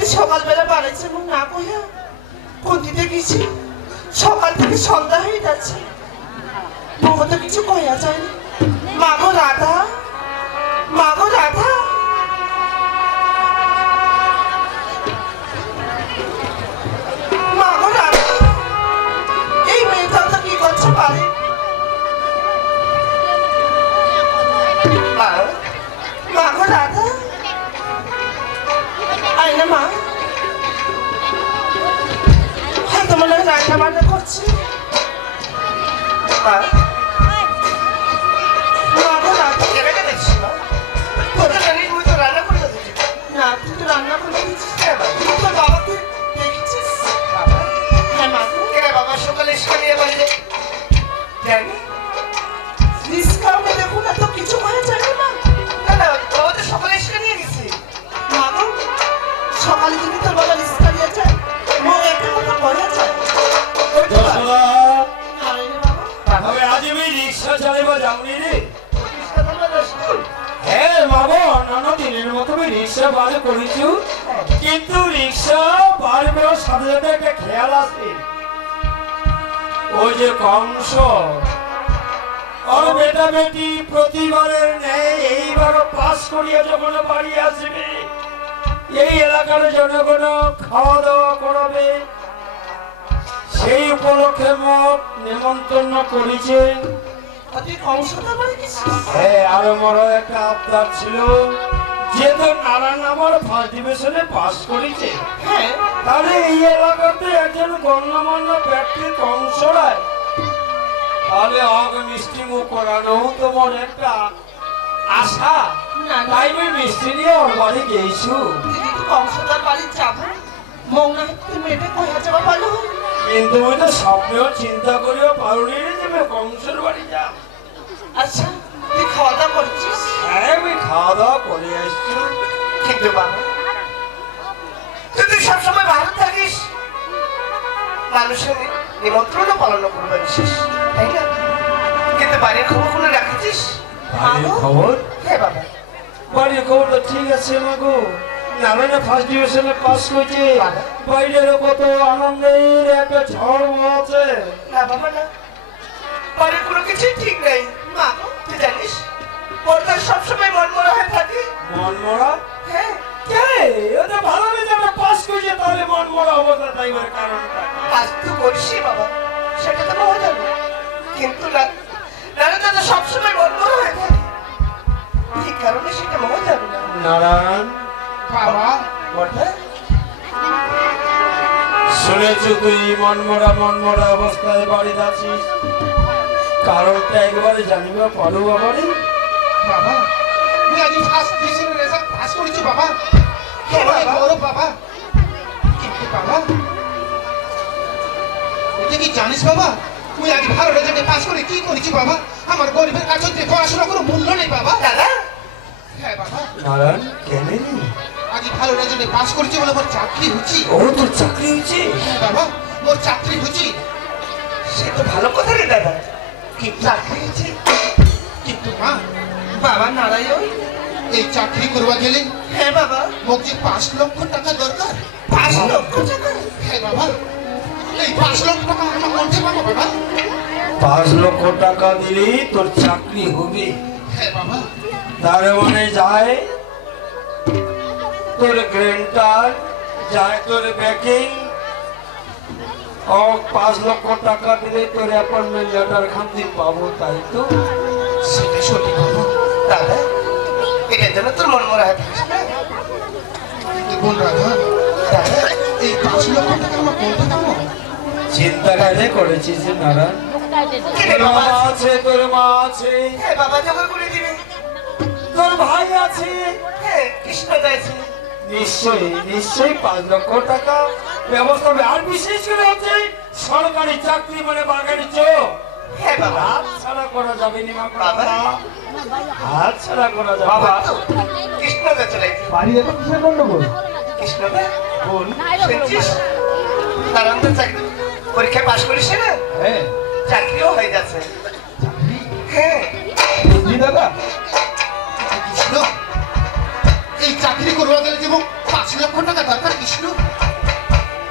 তুই সকালবেলা বাড়াইছে এবং না কইয়া কোন দিতে গেছি সকাল থেকে সন্ধ্যা হয়ে যাচ্ছে বাবা তো কিছু কইয়া যায়নি মা গো রাধা মা গো রাধা মা গো রাধা এই মেয়েটা তো কি করছে পারে মা গো রাধা আয় না মা হয়তো মনে হয় রান্না বান্না করছি মা গো রাধা কেটে দেখছি না তোদের জানি তুই তো রান্না করে দিচ্ছিস না তুই তো রান্না করে দিচ্ছিস তুই তো বাবাকে দেখেছিস বাবা হ্যাঁ মা কেটে বাবা সকালে এসে নিয়ে বাড়িতে জানি রিস্কাকে দেখুন এত কিছু হয়ে যায় না না না বাবা তো সকালে এসে নিয়ে গেছি মা গো সকালে যদি তোর বাবা রিস্কা নিয়ে যায় মা একটা কথা বলা যায় তবে আজ আমি রিক্সা চালাইবা যাবনি রে হ্যাঁ বাবা নানা দিনের মতো আমি রিক্সা বার করেছি কিন্তু রিক্সা বার করার সাথে সাথে একটা খেয়াল আছে ওই যে কংস আর বেটা বেটি প্রতিবারের ন্যায় এইবার পাস করিয়া যখন বাড়ি আসবে এই এলাকার জনগণ খাওয়া দাওয়া করাবে সেই উপলক্ষে মুখ নিমন্ত্রণ করেছে হ্যাঁ আরো বড় একটা আবদার ছিল যেহেতু নারায়ণ আমার ফার্স্ট ডিভিশনে পাস করেছে তাহলে এই এলাকাতে একজন গণ্যমান্য ব্যক্তি কংসরায় তাহলে অগ মিষ্টি মুখ করানো তোমার একটা আশা তাই আমি মিষ্টি নিয়ে ওর বাড়ি গেইছু কংসদার বাড়ি যাবো মৌনা মেয়েটা কয়া যাওয়া ভালো কিন্তু ওই তো স্বপ্নেও চিন্তা করেও পারুনি যে আমি কংসের বাড়ি যা আচ্ছা তুই খাওয়া দাওয়া করছিস হ্যাঁ আমি খাওয়া দাওয়া করে আসছি কিন্তু বাবা তুই সবসময় ভালো থাকিস মানুষের নিমন্ত্রণও পালন করবে তাই না কিন্তু বাড়ির খবর কোনো রাখিছিস বাড়ির খবর হ্যাঁ বাবা বাড়ির খবর তো ঠিক আছে মাগো নারায়ণ ফার্স্ট ডিভিশনে পাস করেছে বাইরেরও কত আনন্দের একটা ঝড় আছে না বাবা না বাড়ির কোনো কিছু ঠিক নেই মা তুই জানিস ওর তো সবসময় মনমরা হয়ে থাকে মনমরা হ্যাঁ ওটা ভালো রেজাল্ট পাস করেছে তাহলে মনমরা অবস্থা তাইবার কারণটা পাস তো করছি বাবা সেটা তো পাওয়া যাবে কিন্তু না নারায়ণ তো সবসময় মনমরা হয়ে থাকে ঠিক কারণে সেটা পাওয়া যাবে না নারায়ণ বাবা বলতে শুনেছো তুই মনমরা অবস্থায় বাড়ি যাচ্ছিস কারণটা একবারে জানিবা পারো বাবারে বাবা তুই আজ ফার্স্ট ডিভিশনের রেজাল্ট পাস করেছি বাবা তোমার বড় বাবা কিন্তু বাবা এটা কি জানিস বাবা তুই আজ ভালো রেজাল্টে পাস করে কি করেছি বাবা আমার গরিবের কাছে পড়াশোনা করে মূল্য নেই বাবা দাদা হ্যাঁ বাবা নারায়ণ কেন আজ ভালো রেজাল্টে পাস করেছি বলে মোর চাকরি হচ্ছে ও তোর চাকরি হয়েছে হ্যাঁ বাবা মোর চাকরি হচ্ছে সে তো ভালো কথা রে দাদা কি চাকরি হয়েছে কিন্তু মা বাবা নারায়ণ এই চাকরি করবা গেলে হ্যাঁ বাবা মোক যে 5 লক্ষ টাকা দরকার 5 লক্ষ টাকা হ্যাঁ বাবা এই 5 লক্ষ টাকা আমার কোথায় পাবো বাবা 5 লক্ষ টাকা দিলেই তোর চাকরি হবে হ্যাঁ বাবা তার মানে যায় তোর গ্রেন্টার যায় তোর ব্যাকিং ও 5 লক্ষ টাকা দিলে তোর অ্যাপয়েন্টমেন্ট লেটার খান্তি পাবো তাই তো সেটা সত্যি বাবা দাদা এটার জন্য তোর মন মরা হয়ে থাকিস না বোন রাধা দাদা এই 5 লক্ষ টাকা আমার কোথায় পাবো চিন্তা কাজে করেছিস নারায়ণ তোর মা আছে তোর মা আছে হ্যাঁ বাবা জোগাড় করে দিবে তোর ভাই আছে হ্যাঁ কৃষ্ণ আছে নিশ্চয়ই 5 লক্ষ টাকা ব্যবস্থা হবে আর বিশেষ করে হচ্ছে সরকারি চাকরি মানে বাগানি চোখ হ্যাঁ বাবা হাত ছাড়া করা যাবে না বাবা হাত ছাড়া করা যাবে বাবা কৃষ্ণ চলে বাড়ি এত কিসের গন্ডগোল কৃষ্ণ বল শুনছিস নারায়ণ তো চাকরি পরীক্ষায় পাশ করিস না হ্যাঁ চাকরিও হয়ে যাচ্ছে হ্যাঁ বুঝলি দাদা কৃষ্ণ এই চাকরি করবা গেলে যে 5 লক্ষ টাকা দরকার কৃষ্ণ।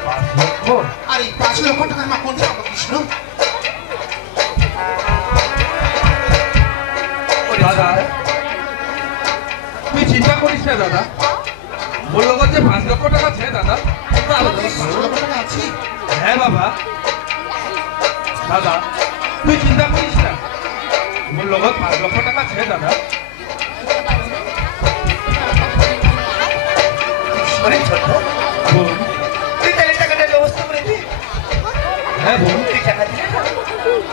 5 লক্ষ? আর এই 5 লক্ষ টাকা আমার কোন যাবো কৃষ্ণ? দাদা তুই চিন্তা করিস না দাদা, বললো যে 5 লক্ষ টাকা আছে দাদা। 5 লক্ষ টাকা আছে? হ্যাঁ বাবা। দাদা তুই চিন্তা করিস না, বললো 5 লক্ষ টাকা আছে দাদা। তুই তাহলে টাকাটার ব্যবস্থা করে দিই। হ্যাঁ বোন। তুই টাকা দিলে না,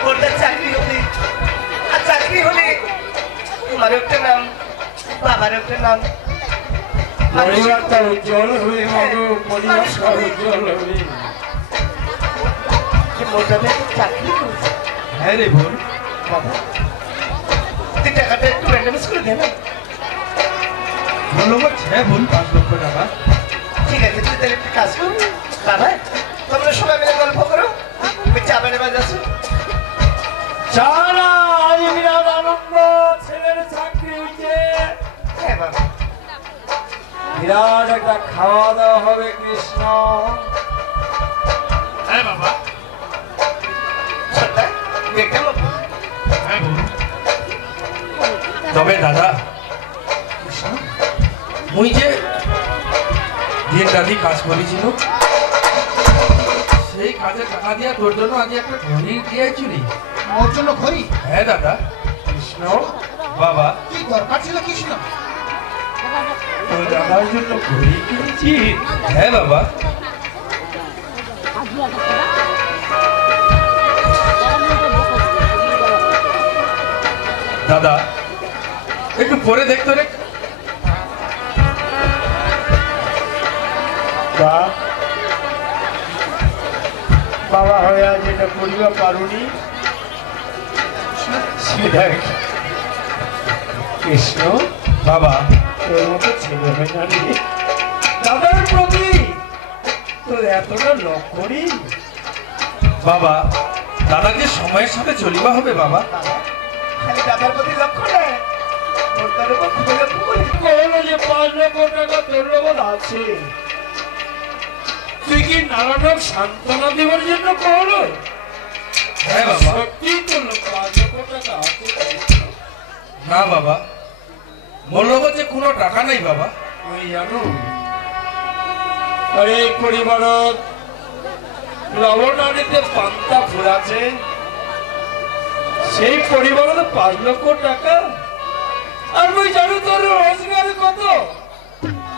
ওর তার চাকরি হবে, আর চাকরি হলে তোমার একটা নাম, বাবার একটা নাম, পরিবারটা উজ্জ্বল হবে মাগো, পরিবারটা উজ্জ্বল হবে। মোটাতে চাকরি করছে। হ্যাঁ রে বোন। বাবা তুই টাকাটা একটু ম্যানেজ করে দে না। বললো হ্যাঁ বোন 5 লক্ষ টাকা। ঠিক আছে, তুই তাহলে একটু কাজ কর। বাবা তোমরা সবাই মিলে গল্প করো, আমি চা বানাবার যাচ্ছি। সারা আজ বিরাট আনন্দ, ছেলের চাকরি হয়েছে। হ্যাঁ বাবা, বিরাট একটা খাওয়া দাওয়া হবে কৃষ্ণ। হ্যাঁ বাবা। সর্দার দেখতে পাবো। হ্যাঁ বোন। তবে দাদা মুই যে দিন রাতি কাজ করেছিল, সেই কাজের টাকা দিয়া তোর জন্য আজ একটা ঘড়ি দিয়েছিলি। ওর জন্য ঘড়ি? হ্যাঁ দাদা। কৃষ্ণ বাবা কি দরকার ছিল কৃষ্ণ? তোর দাদার জন্য ঘড়ি কিনেছি। হ্যাঁ বাবা। দাদা একটু পরে দেখতো রে। বাবা হয়ে আজ এটা করিবা পারুনি, সেটা কৃষ্ণ বাবা তোর মতো ছেলে হয় না রে। দাদার প্রতি তোর এতটা লক্ষ্য নেই। বাবা দাদাকে সময়ের সাথে চলিবা হবে বাবা। খালি দাদার প্রতি লক্ষ্য নেই, ওর তার উপর খুবই লক্ষ্য করি। কহলো যে 5 লক্ষ টাকা তোর নগদ আছে, তুই কি নারায়ণক সান্ত্বনা দেওয়ার জন্য কহলো? হ্যাঁ বাবা। সত্যি তোর 5 লক্ষ টাকা আছে? না বাবা, বললো যে কোনো টাকা নাই বাবা। ওই জানো আরে পরিবারত লবণানিতে পান্তা ফুল আছে, সেই পরিবারত 5 লক্ষ টাকা। আর ওই জানো তোর রোজগার কত?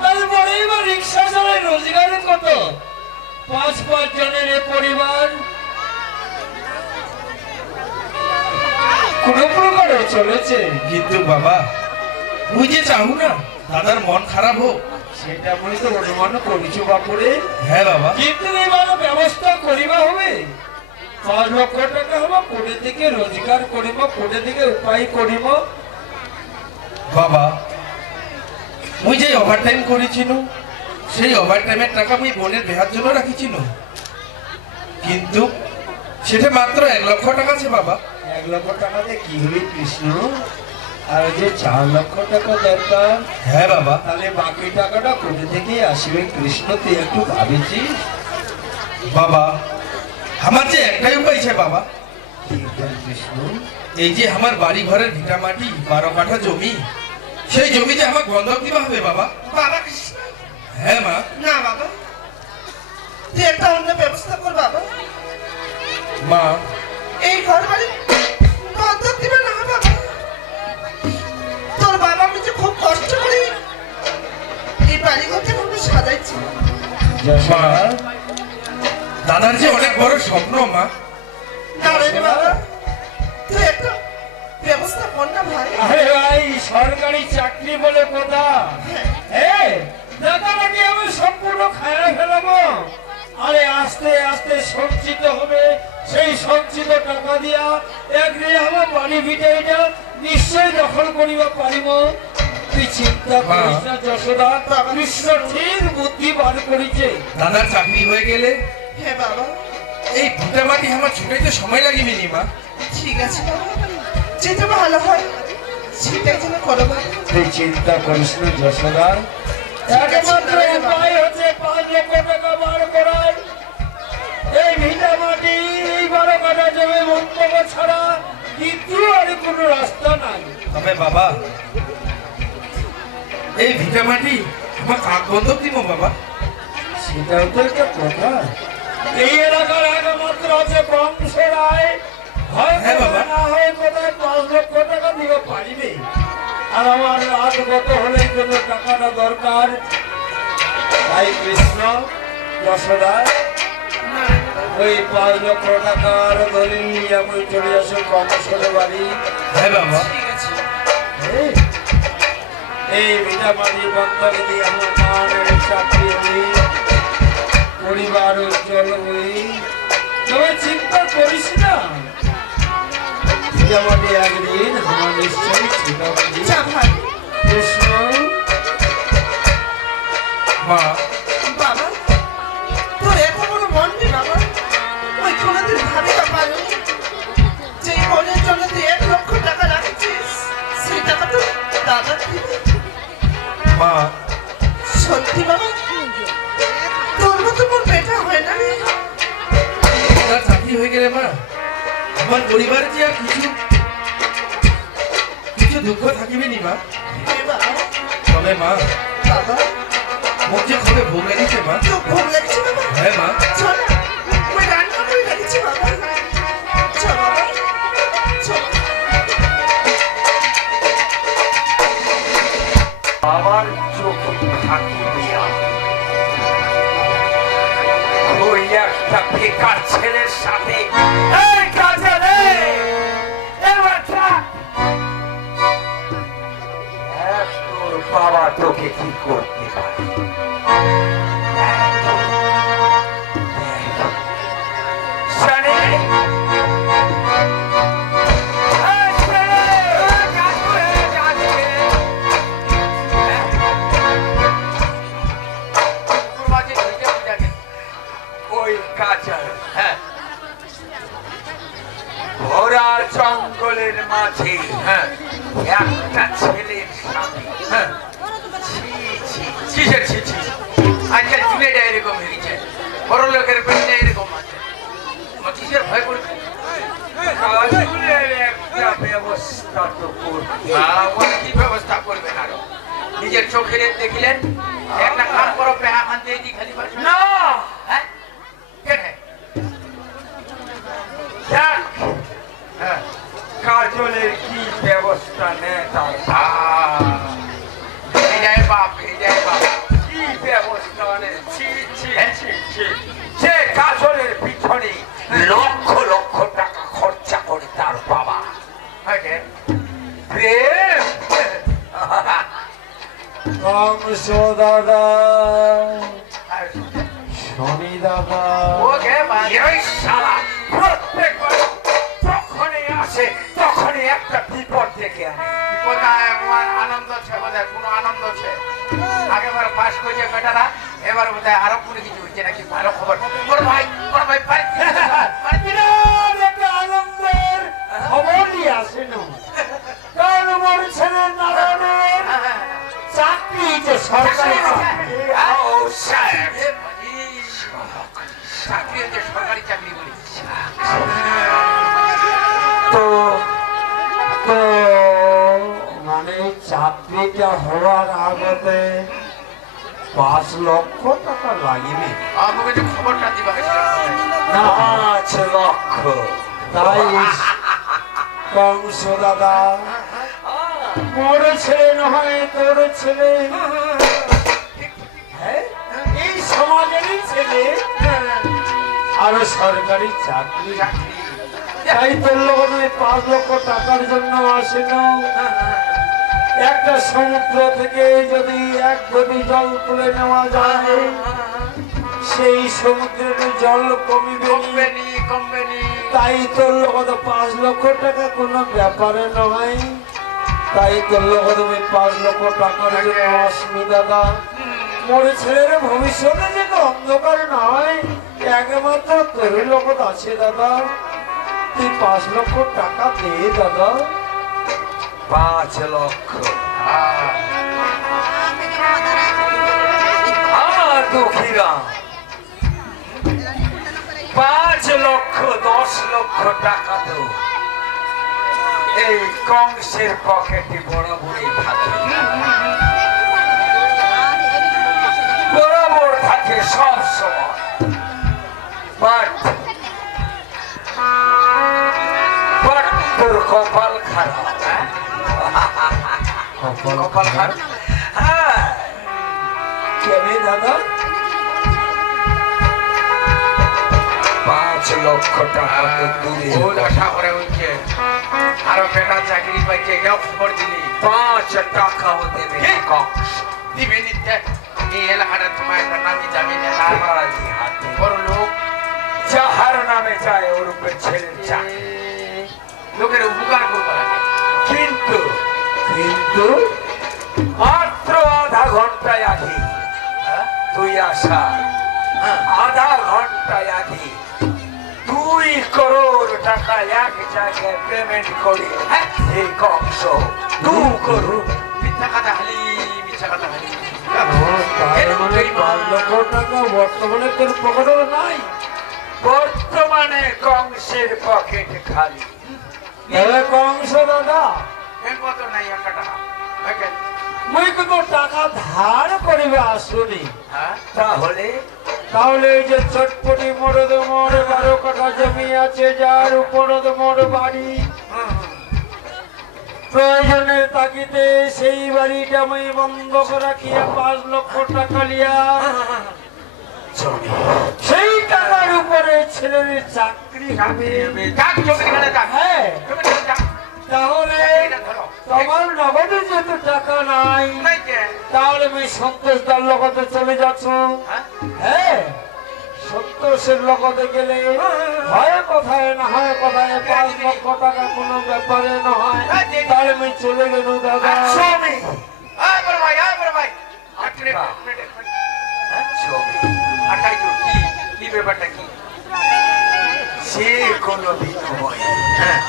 তারপরে এবার রিক্সা চালায় রোজগার কত? 5 জনের এ পরিবার কোন প্রকারে চলেছে। কিন্তু বাবা তুই যে চাহু না দাদার মন খারাপ হোক। সেটা বলে তো অনুমান করিছো বাপুরে। হ্যাঁ বাবা। কিন্তু এবার ব্যবস্থা করিবা হবে। 5 লক্ষ টাকা হবা কোটে থেকে রোজগার করিব, কোটে থেকে উপায় করিব। বাবা মুই যে ওভারটাইম করেছিল, সেই ওভারটাইমের টাকা মুই বোনের বিয়ার জন্য রাখিছিল, কিন্তু সেটা মাত্র 1 লক্ষ টাকা আছে বাবা। 1 লক্ষ টাকাতে কি হবে কৃষ্ণ? আর যে 4 লক্ষ টাকা দরকার, হ্যাঁ বাবা। তাহলে বাকি টাকাটা কোথা থেকে আসবে কৃষ্ণ? তুই একটু ভাবেছিস? বাবা আমার যে একটাই উপায় আছে বাবা, কৃষ্ণ এই যে আমার বাড়ি ঘরের ভিটা মাটি 12 কাঠা জমি, সেই জমিতে আমার বন্ধক দিবা হবে বাবা। বাবা কৃষ্ণ, হ্যাঁ মা। না বাবা, তুই একটা অন্য ব্যবস্থা কর বাবা। মা এই ঘর বাড়ি বন্ধক দিবে না বাবা। তোর বাবা বুঝে খুব কষ্ট করে এই বাড়ি ঘরটা খুব সাজাইছে। মা দাদার যে অনেক বড় স্বপ্ন মা। না রে বাবা, তুই একটা ব্যবস্থা কর না ভাই। আরে ভাই, সরকারি চাকরি বলে কথা। হ্যাঁ, দাদাটাকে আমি সম্পূর্ণ খায়া ফেলাবো। আরে আস্তে আস্তে সঞ্চিত হবে, সেই সঞ্চিত টাকা দিয়া একদিন আমার বাড়ি ভিটে এটা নিশ্চয় দখল করিবা পারিব। তুই চিন্তা করিস না যশোদা, কৃষ্ণ ঠিক বুদ্ধি বার করিছে। দাদার চাকরি হয়ে গেলে হ্যাঁ বাবা, এই ভিটা মাটি আমার ছুটাইতে সময় লাগিবে নি মা। ঠিক আছে বাবা, যেটা ভালো হয় সেটাই যেন করো বাবা। তুই চিন্তা করিস না যশোদা, একমাত্র উপায় হচ্ছে 5 লক্ষ টাকা বার করার। এই ভিটা মাটি, এই 12 কাঠা জমি মন্তব্য ছাড়া দ্বিতীয় আর কোনো রাস্তা নাই। তবে বাবা, এই ভিটা মাটি আমার কাক বন্ধক দিব বাবা। সেটাও তো একটা কথা। এই এলাকার একমাত্র আছে কংস রায়, হয় বাবা না হয় কোথায় 5 লক্ষ টাকা দিতে পারিবে। আর আমার রাত গত হলে জন্য টাকাটা দরকার। তাই কৃষ্ণ যশোদা ওই 5 লক্ষ টাকার দলিল নিয়ে আমি চলে আসো কংসের বাড়ি। হ্যাঁ বাবা, এই ভিটা মাটি বন্ধক দিয়ে আমার মানের চাকরি হই, পরিবার উজ্জ্বল হই। তবে চিন্তা করিস না, ভিটা মাটি একদিন আমার নিশ্চয়ই ছিল। কৃষ্ণ মা, বাবা তোর এত বড় মন নেই বাবা? ওই কোনোদিন ভাবিতে পারো যে মনের জন্য তুই 1 লক্ষ টাকা রাখছিস, সেই টাকা তো দাদা দিবে। মা সত্যি বাবা, তোর মতো মোর বেটা হয় না রে। তার চাকরি হয়ে গেলে মা আমার পরিবারে যে আর কিছু দুঃখ থাকিবে নি মা। এ বাবা, তবে মা, বাবা মুখ যে খবে ভোগ লাগিছে মা। তোর ভোগ লাগছে বাবা? হ্যাঁ মা। চল না, ওই রান্না করে লাগছে বাবা। চল বাবা, চল। আমার চোখে থাকি দিয়া ওই একটা বেকার ছেলের সাথে এই কাজে রে এবার থাক। তোর বাবা তোকে কি করতে পারে? শনি ঘোরা জঙ্গলের মাঝে একটা ছেলের সাথে আজকাল যুগেটা এরকম হয়ে গেছে। বড় লোকের পেটে এরকম আছে, কিসের ভয় করবে? একটা ব্যবস্থা তো করবে। কি ব্যবস্থা করবেন? আরো নিজের চোখে দেখিলেন একটা কার বড় পেহা খানতে খালি না। হ্যাঁ কাজলের কি ব্যবস্থা নেয় তার বাপ কি ব্যবস্থা নেয়? সে কাজলের পিছনে লক্ষ লক্ষ টাকা খরচা করে তার বাবা। প্রেম কংস দাদা, শনি দাদা, প্রত্যেকবার যখনই আসে তখনই একটা বিপদ ডেকে আনে। আনন্দ আছে বোধহয়, কোনো আনন্দ আছে। আগেবার পাস করেছে বেটারা, এবার বোধহয় আরো কোনো কিছু হচ্ছে নাকি। ভালো খবর বড় ভাই, আনন্দের খবর নিয়ে আসেন। কারণ মোর ছেলে নারায়ণের চাকরি, যে সরকারি চাকরি হচ্ছে সরকারি চাকরি বলি। তো মানে চাকরিটা হওয়ার আগতে 5 লক্ষ টাকা লাগিবে। আমাকে যে খবরটা দিবা 5 লক্ষ। তাই কংস দাদা, মোর ছেলে নয় তোর ছেলে, এই সমাজেরই ছেলে, আরো সরকারি চাকরি। তাই তোর লোক 5 লক্ষ টাকার জন্য আসে না। একটা সমুদ্র থেকে যদি 1 গদি জল তুলে নেওয়া যায়, সেই সমুদ্রের জল কমবে নি। তাই তোর লোক 5 লক্ষ টাকা কোনো ব্যাপারে নয়। তাই তোর লোক 5 লক্ষ টাকার জন্য আসবি দাদা। মোর ছেলের ভবিষ্যতে যে অন্ধকার নয়, একমাত্র তোর লোক আছে দাদা। তুই 5 লক্ষ টাকা দে দাদা। 5 লক্ষ দুঃখীরা 5 লক্ষ 10 লক্ষ টাকা তো এই কংসের পকেটে বরাবরই থাকে, বরাবর থাকে সব সময়। বাট তোর কপাল খারাপ। কপাল খারাপ? হ্যাঁ, কেমন দাদা? 5 লক্ষ টাকা তো দূরে, বহুত আশা করে হচ্ছে আরো বেটা চাকরি পাইছে, এটাও খবর দিলি 5 টাকাও দেবে না কংস। দিবে নিতে। এই এলাকাটা তোমার একটা নামি জামি নেতা হারাজি হাতে বড় লোক, যাহার নামে যায় ওর উপরে ছেলের চাকরি। লোকের উপকার করবো লাগে। কিন্তু কিন্তু মাত্র আধা ঘন্টায় আগে তুই আসা, আধা ঘন্টায় আগে 2 করোড় টাকা এক জায়গায় পেমেন্ট করে এই কংস 2 করোড়। মিথ্যা কথা হালি, মিথ্যা কথা হালি। তার মানে 5 লক্ষ টাকা বর্তমানে তোর পকেটে নাই? বর্তমানে কংসের পকেট খালি। তাহলে কংস দাদা, এর কত নাই একটা টাকা? ওকে। মুই কিন্তু টাকা ধার করিবে আসুনি। হ্যাঁ? তাহলে তাহলে এই যে চটপটি মরদ মোর 12 কাঠা জমি আছে, যার উপরদ মোর বাড়ি, প্রয়োজনের তাগিদে সেই বাড়িটা আমি বন্ধক রাখিয়া 5 লক্ষ টাকা লিয়া সেই টাকার উপরে ছেলের চাকরি হবে। যাক, জমির গানে যাক। হ্যাঁ, জমির গানে যাক। তাহলে এটা ধরো। তোমার নগদে যেহেতু টাকা নাই, নাই কে? তাহলে আমি সন্তোষদার লগতে চলে যাচ্ছ। হ্যাঁ? হ্যাঁ, সন্তোষের লগতে গেলে হয় কথায় না হয় কথায় 5 লক্ষ টাকা কোনো ব্যাপারে নয়, তাহলে আমি চলে গেল দাদা। জমি আয় বড় ভাই, আয় বড় ভাই। এক মিনিট, এক মিনিট, এক মিনিট। জমি আটাই তো কি? কি ব্যাপারটা কি? যে কোনো বিনিময় হ্যাঁ।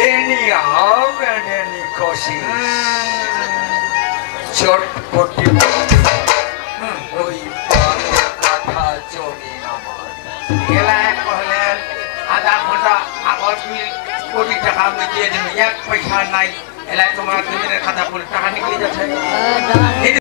any harm and any causes চটপটি ওই 12 কাঠা জমি আমার। এলা এক কহলেন আধা ঘন্টা আবার 2 কোটি টাকা আমি দিয়ে দিন, 1 পয়সা নাই। এলা তোমার জমিনের খাতা বলে টাকা নিকলে যাচ্ছে।